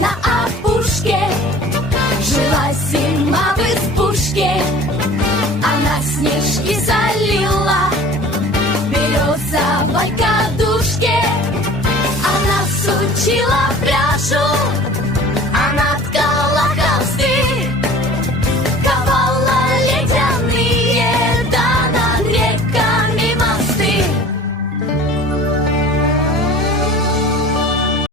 на опушке жила зима в избушке. Она снежки залила березовой кадушке. Она сучила